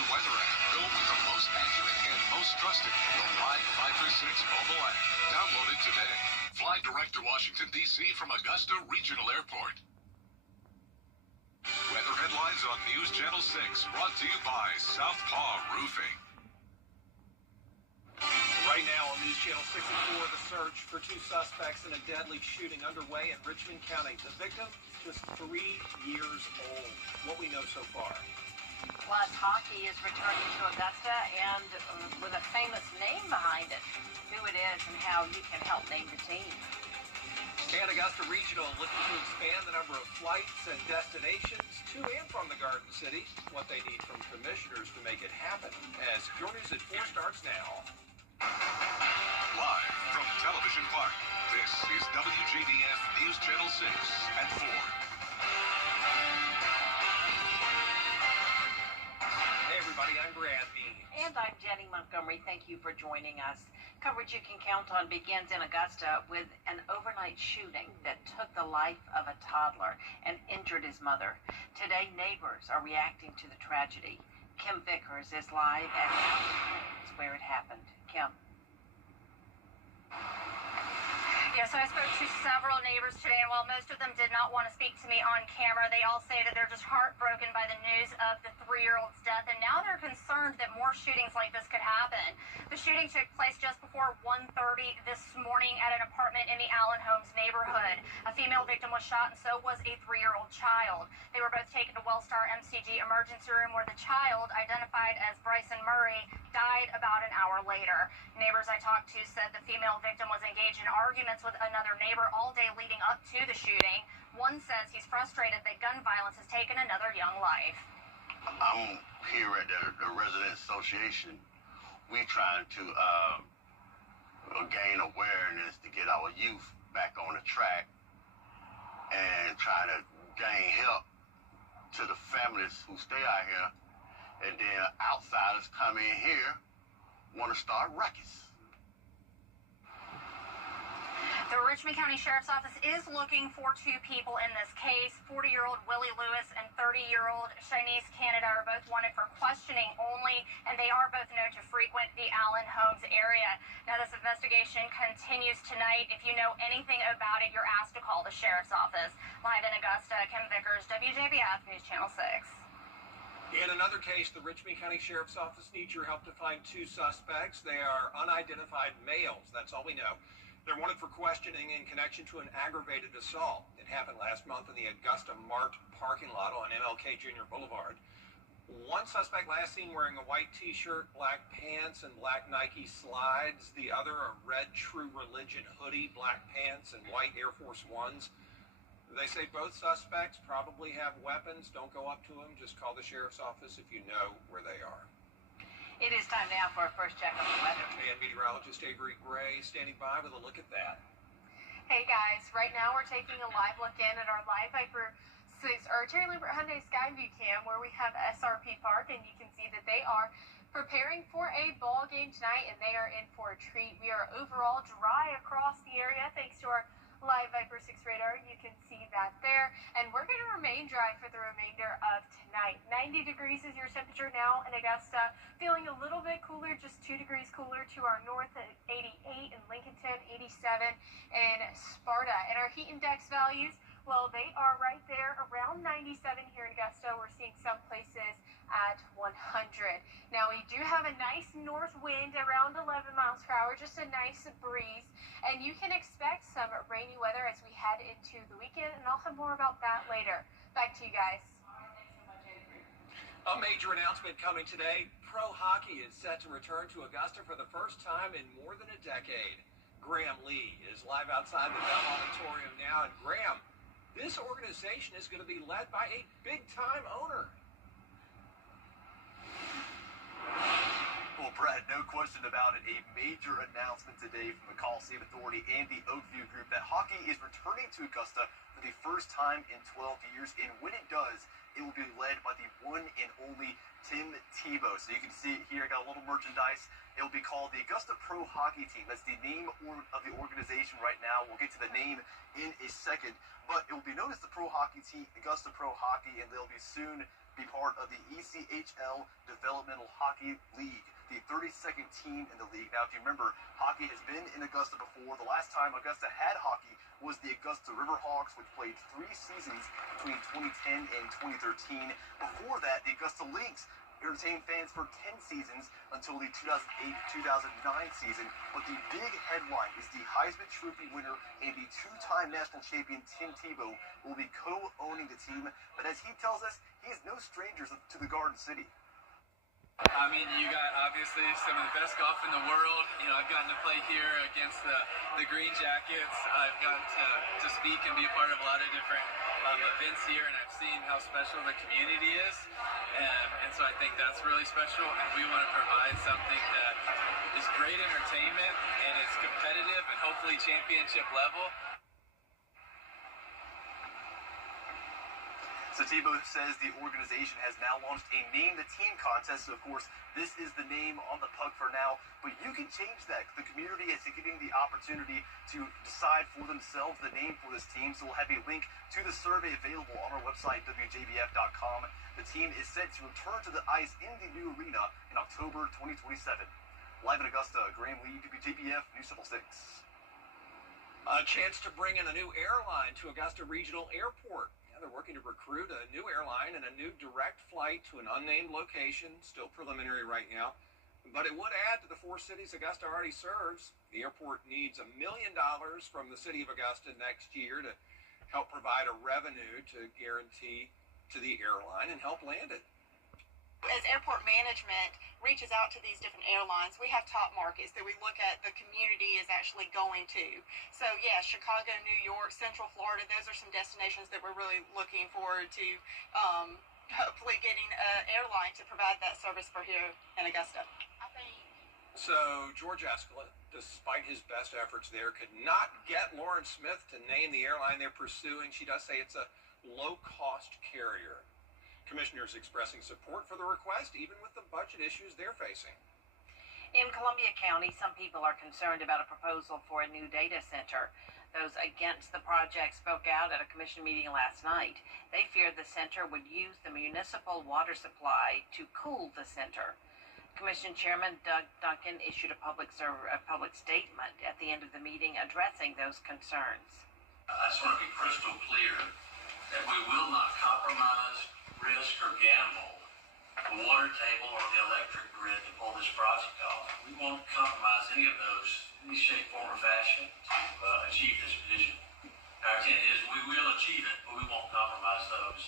your weather app. Built with the most accurate and most trusted, the Live Viper 6 mobile app. Download it today. Fly direct to Washington, D.C. from Augusta Regional Airport. Weather headlines on News Channel 6, brought to you by Southpaw Roofing. Right now on News Channel 6 and 4, the search for two suspects in a deadly shooting underway in Richmond County. The victim, just 3 years old. What we know so far. Plus, hockey is returning to Augusta and with a famous name behind it. Who it is and how you can help name the team. And Augusta Regional looking to expand the number of flights and destinations to and from the Garden City. What they need from commissioners to make it happen. As your news at 4 starts now. Live from Television Park, this is WJBF News Channel 6 at 4. Hey everybody, I'm Brad Bean. And I'm Jenny Montgomery. Thank you for joining us. Coverage you can count on begins in Augusta with an overnight shooting that took the life of a toddler and injured his mother. Today, neighbors are reacting to the tragedy. Kim Vickers is live at Allen Homes where it happened. Kim. Yes, I spoke to several neighbors today, and while most of them did not want to speak to me on camera, they all say that they're just heartbroken by the news of the 3-year-old's death, and now they're concerned that more shootings like this could happen. The shooting took place just before 1:30 this morning at an apartment in the Allen Homes neighborhood. A female victim was shot, and so was a 3-year-old child. They were both taken to Wellstar MCG emergency room, where the child, identified as Bryson Murray, died about an hour later. Neighbors I talked to said the female victim was engaged in arguments with another neighbor all day leading up to the shooting. One says he's frustrated that gun violence has taken another young life. I'm here at the Resident Association. We trying to gain awareness to get our youth back on the track and trying to gain help to the families who stay out here, and then outsiders come in here want to start ruckus. The Richmond County Sheriff's Office is looking for 2 people in this case. 40-year-old Willie Lewis and 30-year-old Shanice Canada are both wanted for questioning only, and they are both known to frequent the Allen Homes area. Now, this investigation continues tonight. If you know anything about it, you're asked to call the Sheriff's Office. Live in Augusta, Kim Vickers, WJBF News Channel 6. In another case, the Richmond County Sheriff's Office needs your help to find 2 suspects. They are unidentified males. That's all we know. They're wanted for questioning in connection to an aggravated assault. It happened last month in the Augusta Mart parking lot on MLK Jr. Boulevard. One suspect last seen wearing a white t-shirt, black pants, and black Nike slides. The other a red True Religion hoodie, black pants, and white Air Force Ones. They say both suspects probably have weapons. Don't go up to them. Just call the Sheriff's Office if you know where they are. It is time now for our first check of the weather. And meteorologist Avery Gray standing by with a look at that. Hey guys, right now we're taking a live look in at our Live Viper 6 or Cherry Lambert Hyundai Skyview Cam, where we have SRP Park, and you can see that they are preparing for a ball game tonight, and they are in for a treat. We are overall dry across the area thanks to our Live Viper 6 radar. You can see that there, and we're going to remain dry for the remainder of tonight. 90 degrees is your temperature now in Augusta. Feeling a little bit cooler, just 2 degrees cooler to our north at 88 in Lincolnton, 87 in Sparta. And our heat index values, well, they are right there around 97 here in Augusta. We're seeing some places at 100. Now, we do have a nice north wind around 11 miles per hour, just a nice breeze. And you can expect some rainy weather as we head into the weekend, and I'll have more about that later. Back to you guys. A major announcement coming today. Pro hockey is set to return to Augusta for the first time in more than a decade. Graham Lee is live outside the Bell Auditorium now. And Graham, this organization is going to be led by a big-time owner. Well, Brad, no question about it. A major announcement today from the Coliseum Authority and the Oakview Group that hockey is returning to Augusta for for the first time in 12 years. And when it does, it will be led by the one and only Tim Tebow. So you can see it here, I got a little merchandise. It will be called the Augusta Pro Hockey Team. That's the name of the organization right now. We'll get to the name in a second. But it will be known as the Pro Hockey Team, Augusta Pro Hockey, and they'll be soon be part of the ECHL Developmental Hockey League, the 32nd team in the league. Now, if you remember, hockey has been in Augusta before. The last time Augusta had hockey was the Augusta Riverhawks, which played 3 seasons between 2010 and 2013. Before that, the Augusta Lynx entertained fans for 10 seasons until the 2008-2009 season. But the big headline is the Heisman Trophy winner and the 2-time national champion Tim Tebow will be co-owning the team. But as he tells us, he is no stranger to the Garden City. I mean, you got obviously some of the best golf in the world. You know, I've gotten to play here against the Green Jackets. I've gotten to speak and be a part of a lot of different events here, and I've seen how special the community is. And so I think that's really special, and we want to provide something that is great entertainment, and it's competitive and hopefully championship level. So Tebow says the organization has now launched a Name the Team contest. So, of course, this is the name on the puck for now. But you can change that. The community is getting the opportunity to decide for themselves the name for this team. So we'll have a link to the survey available on our website, WJBF.com. The team is set to return to the ice in the new arena in October 2027. Live in Augusta, Graham Lee, WJBF, News 6. A chance to bring in a new airline to Augusta Regional Airport. They're working to recruit a new airline and a new direct flight to an unnamed location, still preliminary right now. But it would add to the 4 cities Augusta already serves. The airport needs $1 million from the city of Augusta next year to help provide a revenue to guarantee to the airline and help land it. As airport management reaches out to these different airlines, we have top markets that we look at the community is actually going to. So yeah, Chicago, New York, Central Florida, those are some destinations that we're really looking forward to hopefully getting an airline to provide that service for here in Augusta. So George Escalent, despite his best efforts there, could not get Lauren Smith to name the airline they're pursuing. She does say it's a low-cost carrier. Commissioners expressing support for the request, even with the budget issues they're facing. In Columbia County, some people are concerned about a proposal for a new data center. Those against the project spoke out at a commission meeting last night. They feared the center would use the municipal water supply to cool the center. Commission Chairman Doug Duncan issued a public statement at the end of the meeting addressing those concerns. I just want to be crystal clear that we will not compromise, risk, or gamble the water table or the electric grid to pull this project off. We won't compromise any of those in any shape, form, or fashion to achieve this vision. Our intent is we will achieve it, but we won't compromise those.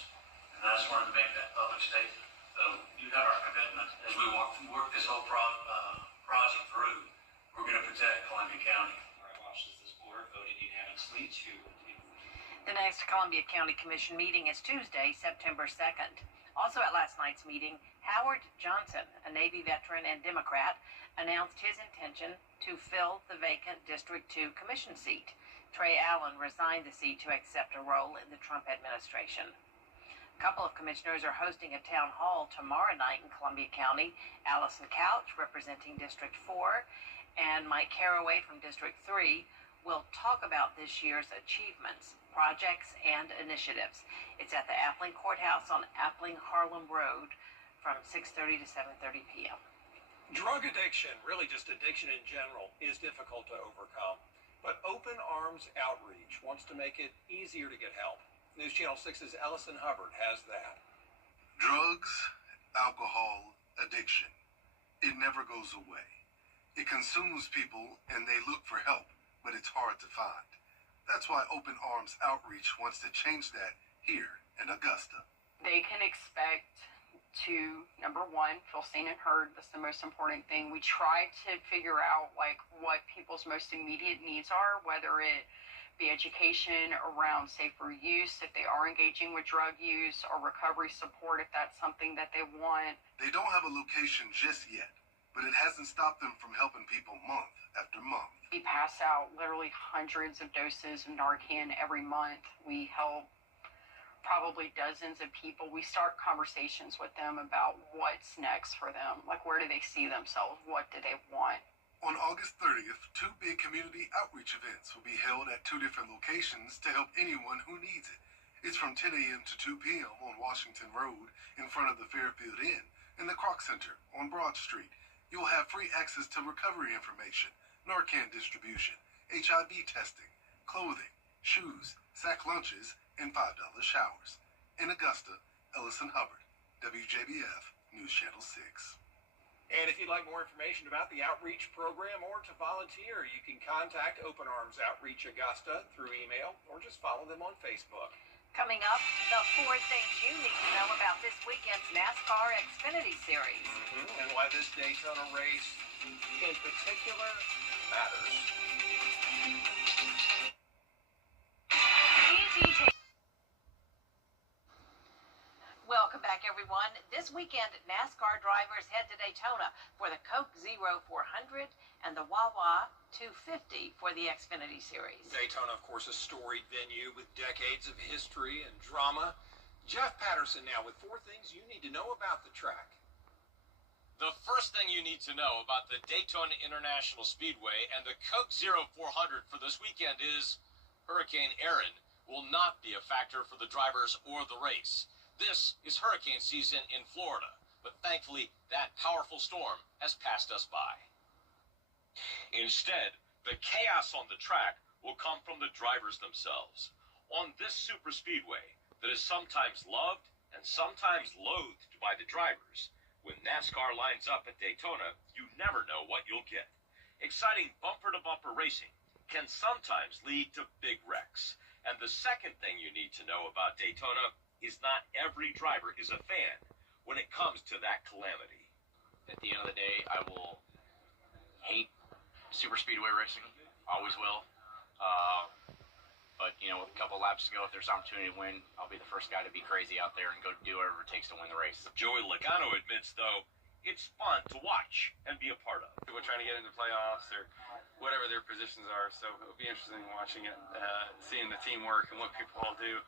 And I just wanted to make that public statement. So you have our commitment as we work this whole project through. We're going to protect Columbia County. I watched as this board voted unanimously to. The next Columbia County Commission meeting is Tuesday, September 2nd. Also at last night's meeting, Howard Johnson, a Navy veteran and Democrat, announced his intention to fill the vacant District 2 Commission seat. Trey Allen resigned the seat to accept a role in the Trump administration. A couple of commissioners are hosting a town hall tomorrow night in Columbia County. Allison Couch, representing District 4, and Mike Caraway from District 3 will talk about this year's achievements, projects, and initiatives. It's at the Appling Courthouse on Appling Harlem Road from 6:30 to 7:30 p.m. Drug addiction, really just addiction in general, is difficult to overcome. But Open Arms Outreach wants to make it easier to get help. News Channel 6's Ellison Hubbard has that. Drugs, alcohol, addiction. It never goes away. It consumes people and they look for help, but it's hard to find. That's why Open Arms Outreach wants to change that here in Augusta. They can expect to, number one, feel seen and heard. That's the most important thing. We try to figure out what people's most immediate needs are, whether it be education around safer use, if they are engaging with drug use, or recovery support if that's something that they want. They don't have a location just yet, but it hasn't stopped them from helping people month after month. We pass out literally hundreds of doses of Narcan every month. We help probably dozens of people. We start conversations with them about what's next for them. Like, where do they see themselves? What do they want? On August 30th, 2 big community outreach events will be held at 2 different locations to help anyone who needs it. It's from 10 a.m. to 2 p.m. on Washington Road in front of the Fairfield Inn and the Kroc Center on Broad Street. You'll have free access to recovery information, Narcan distribution, HIV testing, clothing, shoes, sack lunches, and $5 showers. In Augusta, Ellison Hubbard, WJBF, News Channel 6. And if you'd like more information about the outreach program or to volunteer, you can contact Open Arms Outreach Augusta through email or just follow them on Facebook. Coming up, the 4 things you need to know about this weekend's NASCAR Xfinity Series. And why this Daytona race in particular matters. Welcome back, everyone. This weekend, NASCAR drivers head to Daytona for the Coke Zero 400 and the Wawa 250 for the Xfinity Series. Daytona, of course, a storied venue with decades of history and drama. Jeff Patterson now with 4 things you need to know about the track. The first thing you need to know about the Daytona International Speedway and the Coke Zero 400 for this weekend is Hurricane Aaron will not be a factor for the drivers or the race. This is hurricane season in Florida, but thankfully that powerful storm has passed us by. Instead, the chaos on the track will come from the drivers themselves. On this super speedway that is sometimes loved and sometimes loathed by the drivers, when NASCAR lines up at Daytona, you never know what you'll get. Exciting bumper-to-bumper racing can sometimes lead to big wrecks. And the second thing you need to know about Daytona is not every driver is a fan when it comes to that calamity. At the end of the day, I will hate super speedway racing. Always will. But, with a couple laps to go, if there's opportunity to win, I'll be the first guy to be crazy out there and go do whatever it takes to win the race. Joey Logano admits, though, it's fun to watch and be a part of. We're trying to get into playoffs or whatever their positions are, so it'll be interesting watching it, seeing the teamwork and what people all do.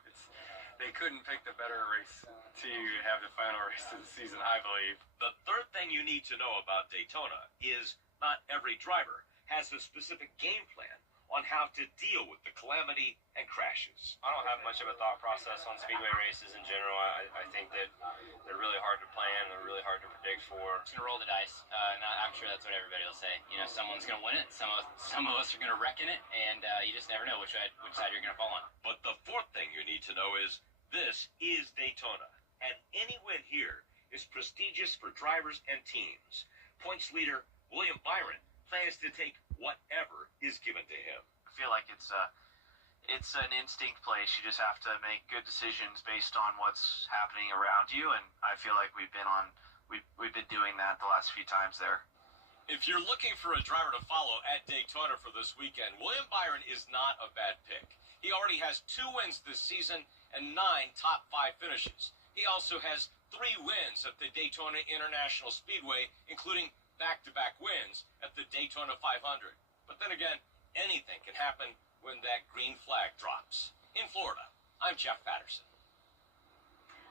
They couldn't pick the better race to have the final race of the season, I believe. The third thing you need to know about Daytona is not every driver has a specific game plan on how to deal with the calamity and crashes. I don't have much of a thought process on speedway races in general. I think that they're really hard to plan, they're really hard to predict for. Just gonna roll the dice. I'm sure that's what everybody will say. Someone's gonna win it. Some of us are gonna wreck in it, and you just never know which side you're gonna fall on. But the fourth thing you need to know is this is Daytona, and any win here is prestigious for drivers and teams. Points leader William Byron plans to take whatever is given to him. I feel like it's an instinct place. You just have to make good decisions based on what's happening around you, and I feel like we've been doing that the last few times there. If you're looking for a driver to follow at Daytona for this weekend, William Byron is not a bad pick. He already has 2 wins this season and 9 top 5 finishes. He also has 3 wins at the Daytona International Speedway, including back-to-back wins at the Daytona 500. But then again, anything can happen when that green flag drops. In Florida, I'm Jeff Patterson.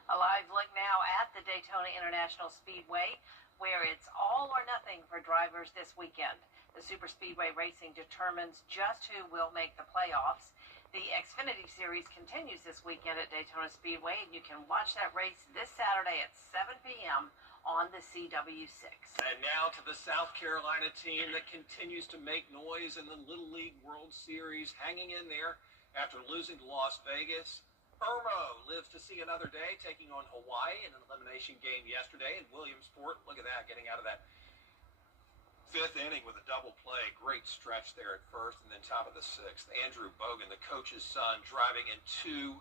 A live look now at the Daytona International Speedway, where it's all or nothing for drivers this weekend. The Super Speedway racing determines just who will make the playoffs. The Xfinity Series continues this weekend at Daytona Speedway, and you can watch that race this Saturday at 7 p.m. on the CW6. And now to the South Carolina team that continues to make noise in the Little League World Series, hanging in there after losing to Las Vegas. Irmo lives to see another day, taking on Hawaii in an elimination game yesterday in Williamsport. Look at that, getting out of that 5th inning with a double play. Great stretch there at first, and then top of the 6th. Andrew Bogan, the coach's son, driving in 2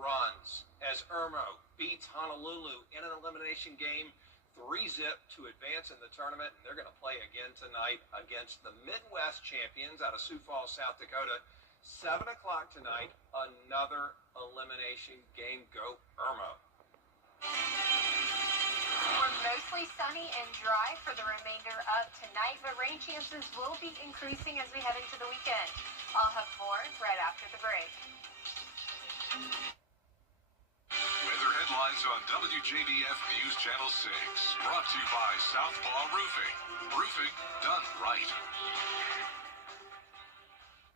runs as Irmo beats Honolulu in an elimination game 3-zip to advance in the tournament, and they're going to play again tonight against the Midwest champions out of Sioux Falls, South Dakota. 7 o'clock tonight, another elimination game. Go Irmo. For Mostly sunny and dry for the remainder of tonight, but rain chances will be increasing as we head into the weekend. I'll have more right after the break. Weather headlines on WJBF News Channel 6. Brought to you by Southpaw Roofing. Roofing done right.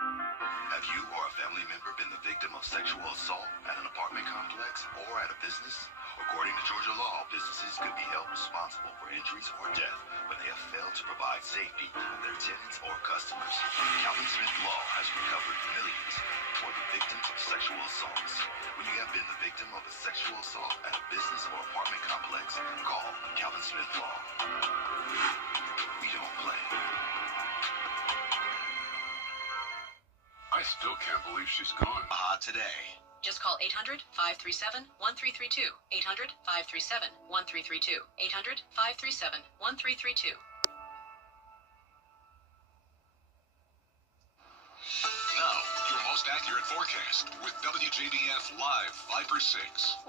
Have you or a family member been the victim of sexual assault at an apartment complex or at a business? According to Georgia law, businesses could be held responsible for injuries or death when they have failed to provide safety to their tenants or customers. Calvin Smith Law has recovered millions for the victims of sexual assaults. When you have been the victim of a sexual assault at a business or apartment complex, call Calvin Smith Law. We don't play. I still can't believe she's gone. Today. Just call 800-537-1332. 800-537-1332. 800-537-1332. Now, your most accurate forecast with WJBF Live Viper 6.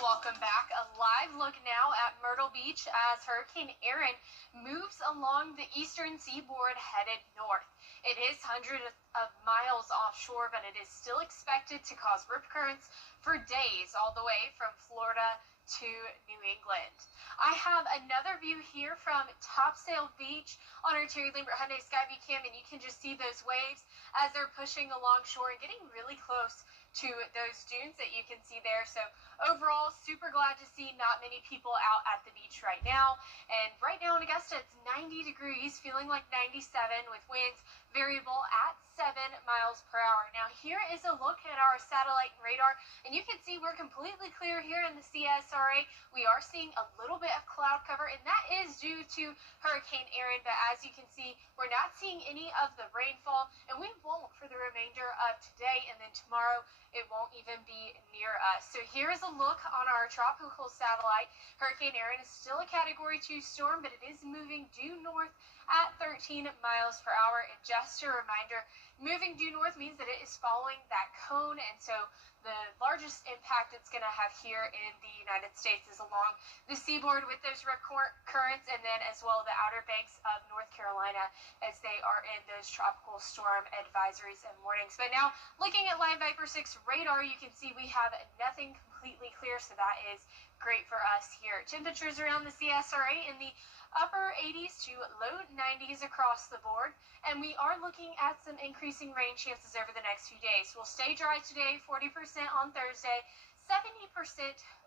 Welcome back. A live look now at Myrtle Beach as Hurricane Erin moves along the eastern seaboard headed north. It is hundreds of miles offshore, but it is still expected to cause rip currents for days all the way from Florida to New England. I have another view here from Topsail Beach on our Terry Lambert Hyundai Skyview Cam, and you can just see those waves as they're pushing along shore and getting really close to those dunes that you can see there. So overall, super glad to see not many people out at the beach right now. And right now in Augusta, it's 90 degrees, feeling like 97 with winds variable at 7 miles per hour. Now here is a look at our satellite radar, and you can see we're completely clear here in the CSRA. We are seeing a little bit of cloud cover, and that is due to Hurricane Erin, but as you can see, we're not seeing any of the rainfall, and we won't for the remainder of today, and then tomorrow it won't even be near us. So here is a look on our tropical satellite. Hurricane Erin is still a Category 2 storm, but it is moving due north at 13 miles per hour. And just a reminder, moving due north means that it is following that cone, and so the largest impact it's going to have here in the United States is along the seaboard with those rip currents, and then as well the outer banks of North Carolina as they are in those tropical storm advisories and warnings. But now, looking at Live Viper 6 radar, you can see we have nothing completely clear, so that is great for us here. Temperatures around the CSRA in the upper 80s to low 90s across the board, and we are looking at some increasing rain chances over the next few days. We'll stay dry today, 40% on Thursday, 70%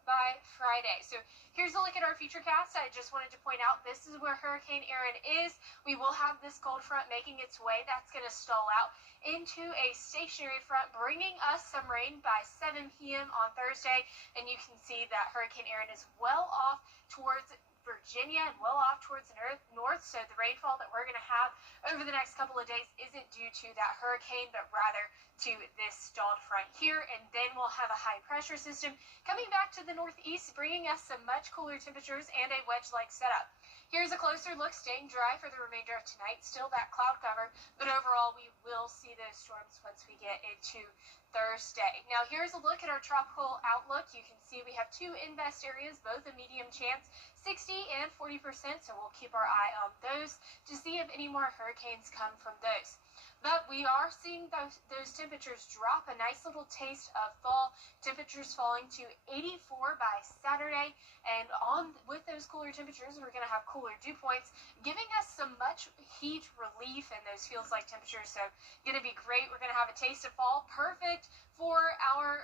by Friday. So here's a look at our futurecast. I just wanted to point out this is where Hurricane Erin is. We will have this cold front making its way. That's going to stall out into a stationary front, bringing us some rain by 7 p.m. on Thursday, and you can see that Hurricane Erin is well off towards Virginia and well off towards the north, so the rainfall that we're going to have over the next couple of days isn't due to that hurricane, but rather to this stalled front here. And then we'll have a high pressure system coming back to the northeast, bringing us some much cooler temperatures and a wedge-like setup. Here's a closer look, staying dry for the remainder of tonight. Still that cloud cover, but overall we will see those storms once we get into Thursday. Now here's a look at our tropical outlook. You can see we have two invest areas, both a medium chance, 60 and 40%, so we'll keep our eye on those to see if any more hurricanes come from those. But we are seeing those temperatures drop, a nice little taste of fall. Temperatures falling to 84 by Saturday, and on with those cooler temperatures, we're going to have cooler dew points, giving us some much heat relief in those feels-like temperatures. So going to be great. We're going to have a taste of fall, perfect for our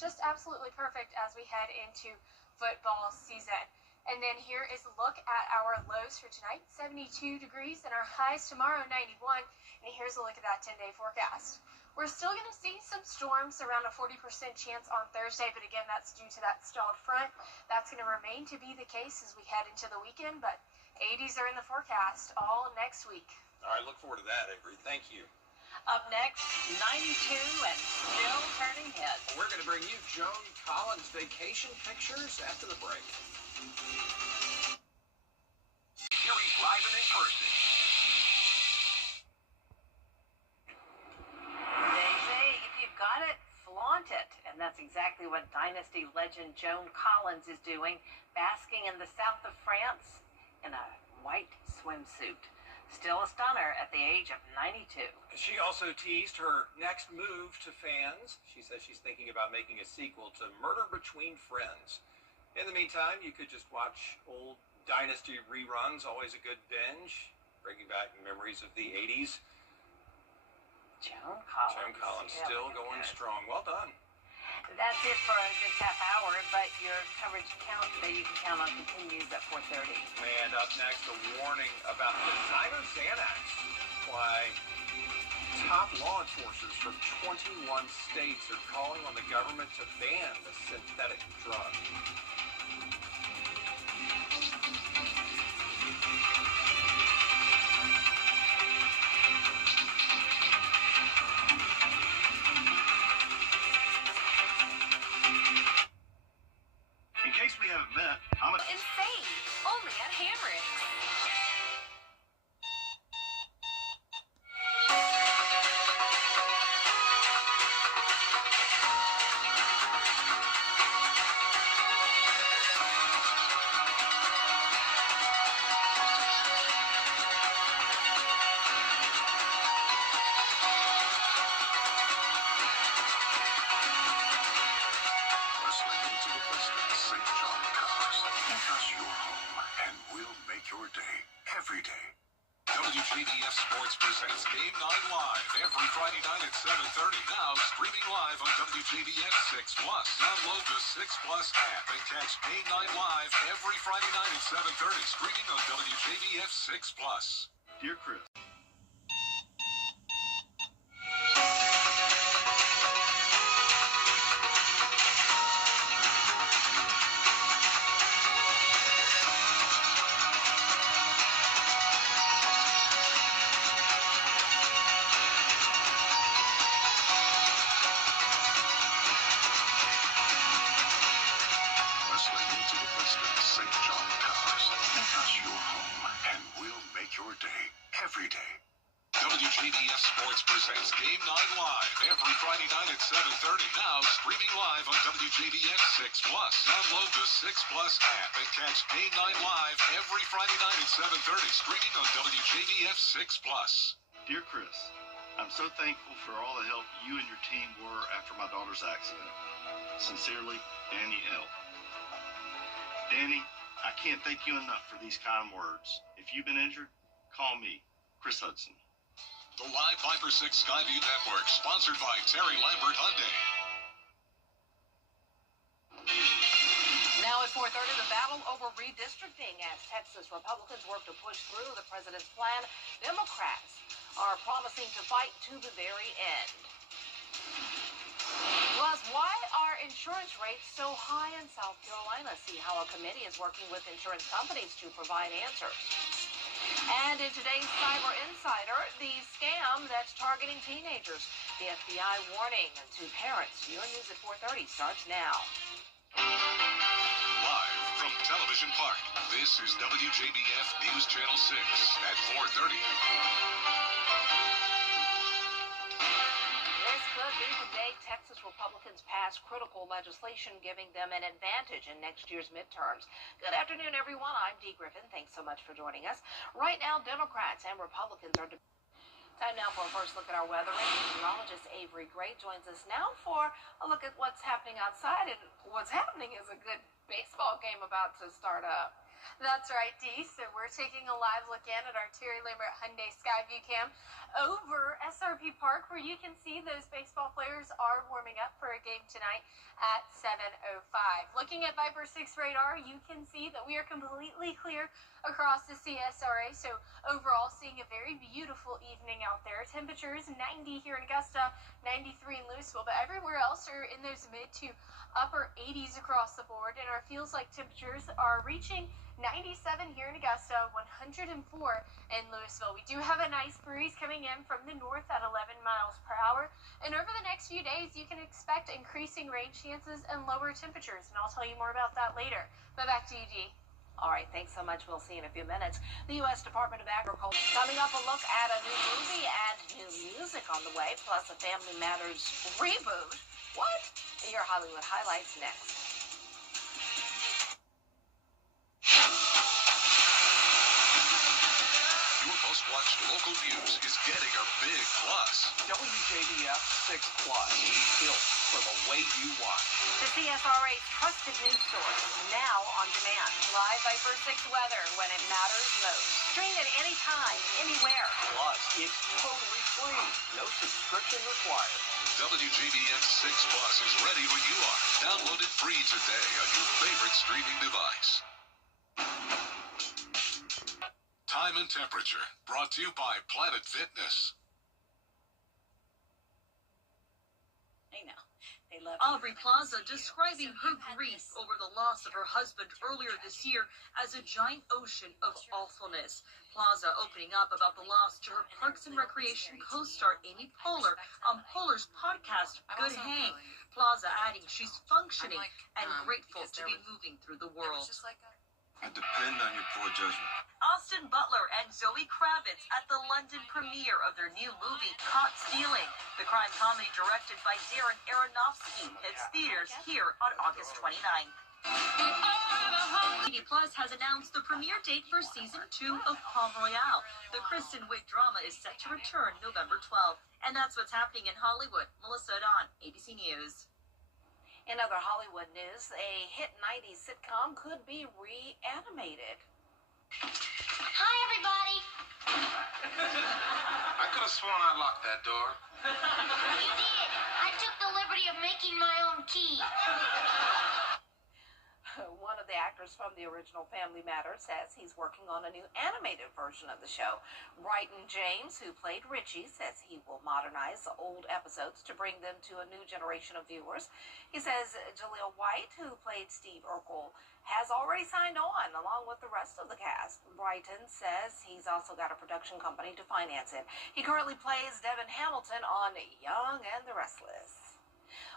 just absolutely perfect as we head into football season. And then here is a look at our lows for tonight, 72 degrees, and our highs tomorrow, 91. And here's a look at that 10-day forecast. We're still going to see some storms, around a 40% chance on Thursday, but again, that's due to that stalled front. That's going to remain to be the case as we head into the weekend, but 80s are in the forecast all next week. All right, look forward to that, Avery. Thank you. Up next, 92 and still turning heads. We're going to bring you Joan Collins' vacation pictures after the break. Hearing live and in person. They say if you've got it, flaunt it. And that's exactly exactly what Dynasty legend Joan Collins is doing, basking in the south of France in a white swimsuit. Still a stunner at the age of 92. She also teased her next move to fans. She says she's thinking about making a sequel to Murder Between Friends. In the meantime, you could just watch old Dynasty reruns, always a good binge, bringing back memories of the 80s. Joan Collins. Joan Collins still going strong. Well done. That's it for this half hour, but your coverage count that you can count on continues at 4:30. And up next, a warning about designer Xanax. Why top law enforcers from 21 states are calling on the government to ban the synthetic drug. In case we haven't met, I'm Insane. Only at Hamrick. Wrestling into the Western St. John Cars. Make us your home, and we'll make your day every day. WJBF Sports presents Game Night Live every Friday night at 7:30. Now streaming live on WJBF 6 Plus. Download the 6 Plus app and catch Game Night Live every Friday night at 7:30. Streaming on WJBF 6 Plus. Dear Chris. Wrestling into the Western St. John Cars. Make us your home, and we'll make your day every day. WJBF Sports presents Game Night Live every Friday night at 7:30. Now streaming live on WJBF 6 Plus. Download the 6 Plus app and catch Game Night Live every Friday night at 7:30. Streaming on WJBF 6 Plus. Dear Chris, I'm so thankful for all the help you and your team were after my daughter's accident. Sincerely, Danny L. Danny, I can't thank you enough for these kind words. If you've been injured, call me, Chris Hudson. The Live Viper 6 Skyview Network, sponsored by Terry Lambert Hyundai. Now at 4:30, the battle over redistricting as Texas Republicans work to push through the president's plan. Democrats are promising to fight to the very end. Plus, why are insurance rates so high in South Carolina? See how a committee is working with insurance companies to provide answers. And in today's Cyber Insider, the scam that's targeting teenagers. The FBI warning to parents. Your news at 4:30 starts now. Live from Television Park, this is WJBF News Channel 6 at 4:30. This could be the day Texas Republicans pass critical legislation giving them an advantage in next year's midterms. Good afternoon, everyone. I'm Dee Griffin. Thanks so much for joining us. Right now, Democrats and Republicans are... Time now for a first look at our weather. Meteorologist Avery Gray joins us now for a look at what's happening outside. And what's happening is a good baseball game about to start up. That's right, Dee. So we're taking a live look in at our Terry Lambert Hyundai Skyview Cam over SRP Park, where you can see those baseball players are warming up for a game tonight at 7:05. Looking at Viper 6 radar, you can see that we are completely clear across the CSRA. So overall, seeing a very beautiful evening out there. Temperatures 90 here in Augusta, 93 in Louisville, but everywhere else are in those mid to upper 80s across the board, and our feels like temperatures are reaching 97 here in Augusta, 104 in Louisville. We do have a nice breeze coming in from the north at 11 miles per hour, and over the next few days you can expect increasing rain chances and lower temperatures, and I'll tell you more about that later. But back to you, Dee. All right, thanks so much. We'll see you in a few minutes. The U.S. Department of Agriculture coming up, a look at a new movie and new music on the way, plus a Family Matters reboot. What? And your Hollywood highlights next. Your most watched local news is getting a big plus. WJBF 6 Plus, built for the way you watch. The CSRA's trusted news source, now on demand. Live Viper 6 weather when it matters most. Stream at any time, anywhere. Plus, it's totally free. No subscription required. WJBF 6 Plus is ready when you are. Download it free today on your favorite streaming device. Time and temperature, brought to you by Planet Fitness. I know. They love Aubrey Plaza describing her grief over the loss of her husband earlier this year as a giant ocean of awfulness. Plaza opening up about the loss to her Parks and Recreation co-star Amy Poehler on Poehler's podcast, Good Hang. Plaza adding she's functioning and grateful to be moving through the world. I depend on your poor judgment. Austin Butler and Zoe Kravitz at the London premiere of their new movie, Caught Stealing. The crime comedy directed by Darren Aronofsky hits theaters here on August 29th. TV Plus has announced the premiere date for Season 2 of Palm Royale. The Kristen Wiig drama is set to return November 12th. And that's what's happening in Hollywood. Melissa Don, ABC News. In other Hollywood news, a hit 90s sitcom could be reanimated. Hi, everybody. I could have sworn I locked that door. You did. I took the liberty of making my own key. One of the actors from the original Family Matters says he's working on a new animated version of the show. Bryton James, who played Richie, says he will modernize the old episodes to bring them to a new generation of viewers. He says Jaleel White, who played Steve Urkel, has already signed on along with the rest of the cast. Bryton says he's also got a production company to finance it. He currently plays Devin Hamilton on Young and the Restless.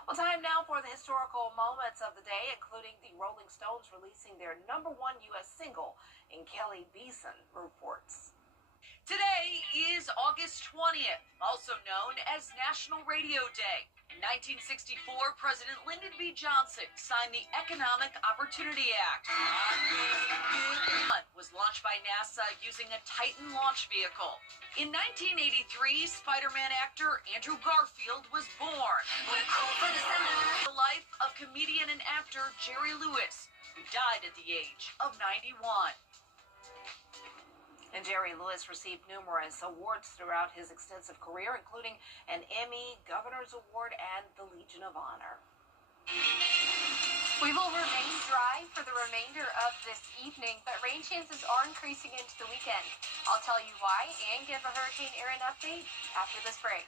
Well, time now for the historical moments of the day, including the Rolling Stones releasing their #1 U.S. single, and Kelly Beeson reports. Today is August 20th, also known as National Radio Day. In 1964, President Lyndon B. Johnson signed the Economic Opportunity Act. Was launched by NASA using a Titan launch vehicle. In 1983, Spider-Man actor Andrew Garfield was born. The life of comedian and actor Jerry Lewis, who died at the age of 91. And Jerry Lewis received numerous awards throughout his extensive career, including an Emmy, Governor's Award, and the Legion of Honor. We will remain dry for the remainder of this evening, but rain chances are increasing into the weekend. I'll tell you why and give a Hurricane Erin update after this break.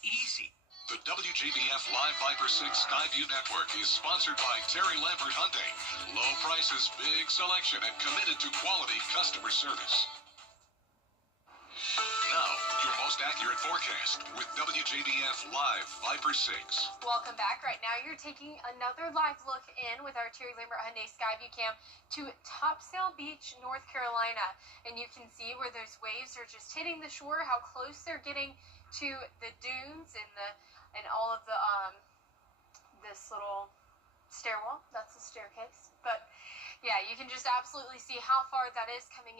Easy. The WJBF Live Viper 6 Skyview Network is sponsored by Terry Lambert Hyundai. Low prices, big selection, and committed to quality customer service. Now, your most accurate forecast with WJBF Live Viper 6. Welcome back. Right now, you're taking another live look in with our Terry Lambert Hyundai Skyview Cam to Topsail Beach, North Carolina. And you can see where those waves are just hitting the shore, how close they're getting to the dunes and all of the this little stairwell. That's the staircase. But yeah, you can just absolutely see how far that is coming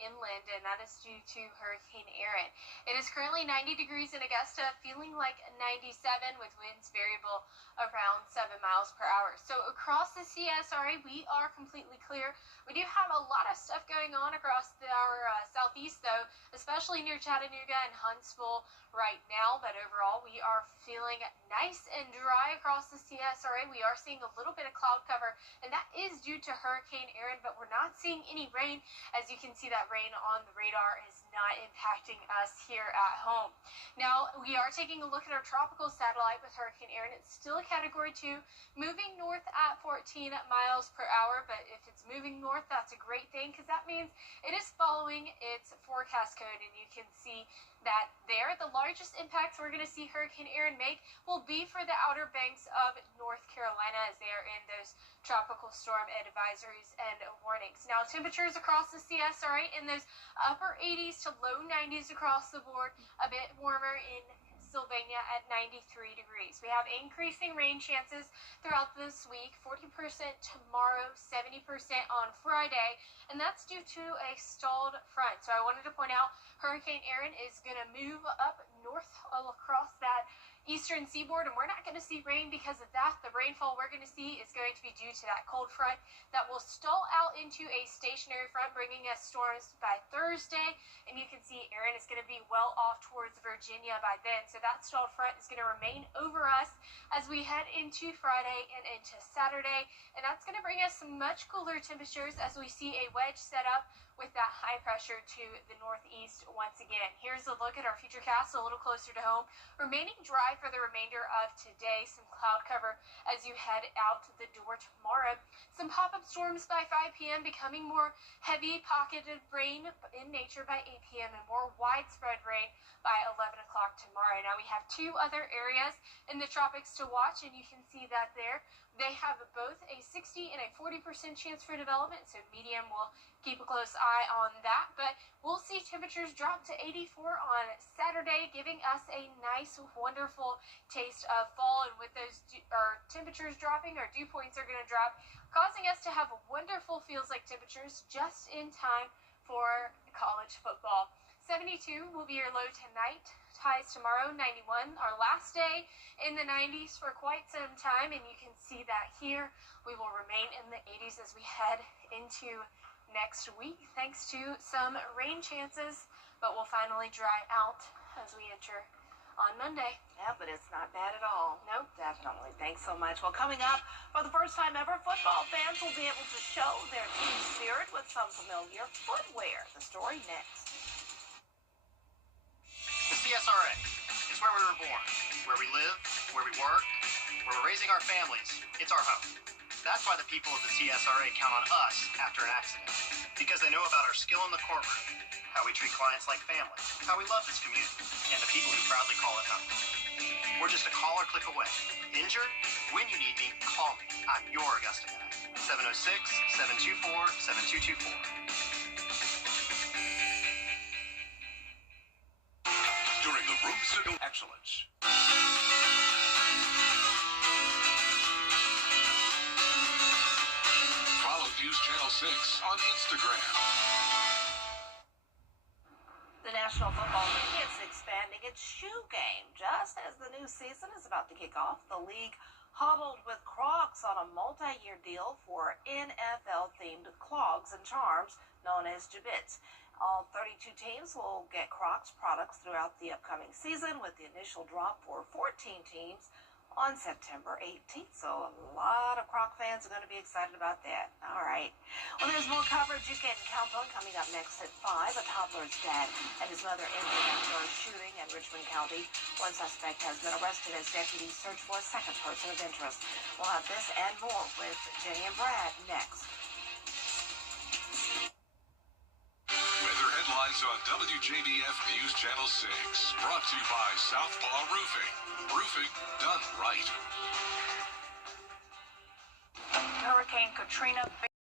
inland, and that is due to Hurricane Erin. It is currently 90 degrees in Augusta, feeling like 97 with winds variable around 7 miles per hour. So across the CSRA, we are completely clear. We do have a lot of stuff going on across our southeast, though, especially near Chattanooga and Huntsville right now. But overall, we are feeling nice and dry across the CSRA. We are seeing a little bit of cloud cover, and that is due to Hurricane Erin, but we're not seeing any rain. As you can see, that rain on the radar is not impacting us here at home. Now, we are taking a look at our tropical satellite with Hurricane Erin. It's still a Category 2, moving north at 14 miles per hour, but if it's moving north, that's a great thing, because that means it is following its forecast code, and you can see that there. The largest impacts we're going to see Hurricane Erin make will be for the outer banks of North Carolina, as they are in those tropical storm advisories and warnings. Now, temperatures across the CSRA in those upper 80s to low 90s across the board, a bit warmer in Sylvania at 93 degrees. We have increasing rain chances throughout this week, 40% tomorrow, 70% on Friday, and that's due to a stalled front. So I wanted to point out Hurricane Erin is going to move up north across that eastern seaboard, and we're not going to see rain because of that. The rainfall we're going to see is going to be due to that cold front that will stall out into a stationary front, bringing us storms by Thursday, and you can see Erin is going to be well off towards Virginia by then. So that stalled front is going to remain over us as we head into Friday and into Saturday, and that's going to bring us some much cooler temperatures as we see a wedge set up with that high pressure to the northeast once again. Here's a look at our futurecast a little closer to home. Remaining dry for the remainder of today. Some cloud cover as you head out the door tomorrow. Some pop-up storms by 5 p.m. becoming more heavy pocketed rain in nature by 8 p.m. and more widespread rain by 11 o'clock tomorrow. Now we have two other areas in the tropics to watch, and you can see that there. They have both a 60 and a 40% chance for development, so medium will keep a close eye on that. But we'll see temperatures drop to 84 on Saturday, giving us a nice, wonderful taste of fall. And with those temperatures dropping, our dew points are going to drop, causing us to have wonderful feels-like temperatures just in time for college football. 72 will be your low tonight. Highs tomorrow, 91. Our last day in the 90s for quite some time, and you can see that here. We will remain in the 80s as we head into next week, thanks to some rain chances, but we'll finally dry out as we enter on Monday. Yeah, but it's not bad at all. Nope, definitely. Thanks so much. Well, coming up, for the first time ever, football fans will be able to show their team spirit with some familiar footwear. The story next. The CSRA is where we were born, where we live, where we work, where we're raising our families. It's our home. That's why the people of the CSRA count on us after an accident, because they know about our skill in the courtroom, how we treat clients like family, how we love this community, and the people who proudly call it home. We're just a call or click away. Injured? When you need me, call me. I'm your Augusta guy. 706-724-7224. During the Room Signal Excellence. Follow News Channel 6 on Instagram. The National Football League is expanding its shoe game. Just as the new season is about to kick off, the league huddled with Crocs on a multi-year deal for NFL-themed clogs and charms known as Jibbitz. All 32 teams will get Crocs products throughout the upcoming season, with the initial drop for 14 teams on September 18th. So a lot of Croc fans are going to be excited about that. All right. Well, there's more coverage you can count on coming up next at 5. A toddler's dad and his mother injured after a shooting in Richmond County. One suspect has been arrested as deputies search for a second person of interest. We'll have this and more with Jenny and Brad next. Weather headlines on WJBF News Channel 6. Brought to you by Southpaw Roofing. Roofing done right. Hurricane Katrina